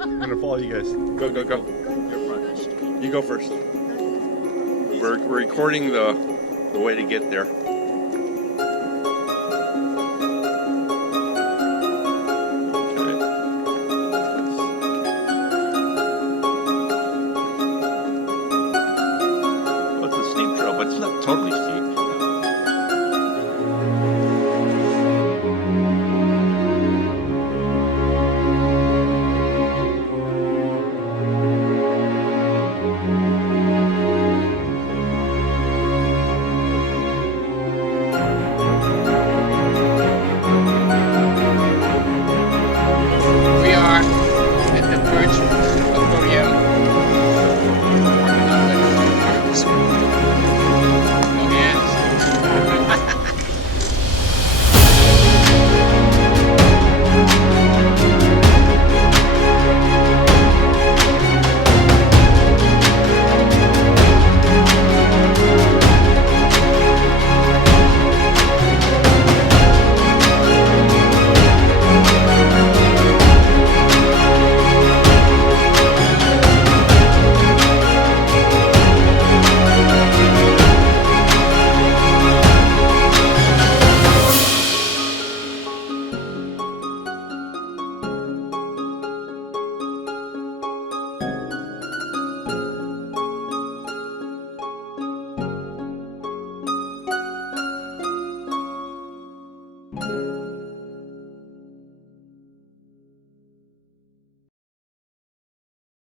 I'm gonna follow you guys. Go, go, go. You're front. You go first. We're recording the way to get there.